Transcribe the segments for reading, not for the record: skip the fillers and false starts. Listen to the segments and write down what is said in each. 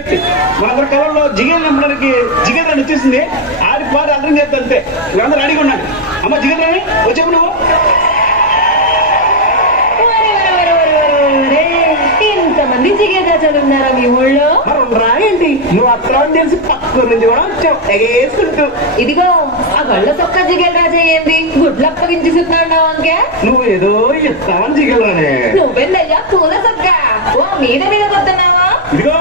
చెప్తే మనందరి కళల్లో జిగేలు నింపడానికి జిగేదని వచ్చేసింది. ఆడి పాడు అర్థం చేస్తా అంతే. వీళ్ళందరూ అడిగి ఉన్నాడు. అమ్మ జిగేదని వచ్చాము నువ్వు. ఇంతమంది జిగేదా చదువున్నారా మీ ఊళ్ళో? మరి ఏంటి నువ్వు అక్కడ తెలిసి పక్క నుంచి కూడా వచ్చావు ఎగేస్తుంటూ. ఇదిగో ఆ గళ్ళ తొక్క జిగేల్ రాజా ఏంది గుడ్లు అప్పగించుతున్నాడు అంకే? నువ్వు ఏదో ఇస్తావని జిగలనే. నువ్వెందయ్యా పూల సొక్క ఓ మీద మీద కొడుతున్నావా? ఇదిగో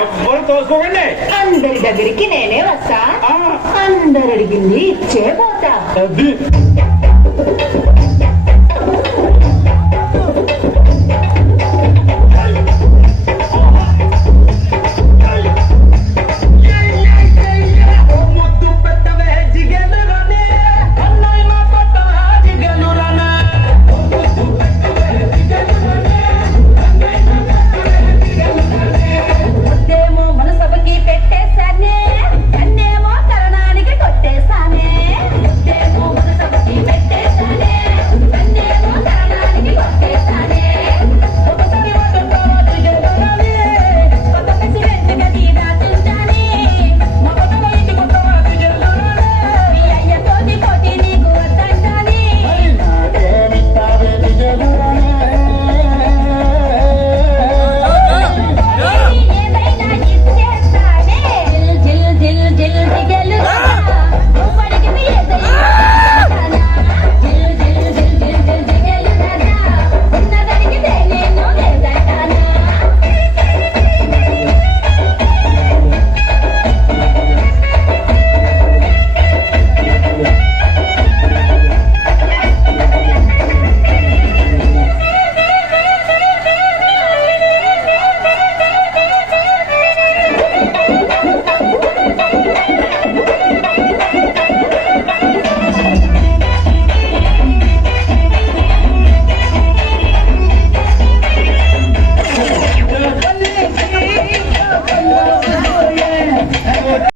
ఎవ్వరు తోసుకోకండి. అందరి దగ్గరికి నేనే వస్తా, అందరు అడిగింది ఇచ్చే పోతా. అది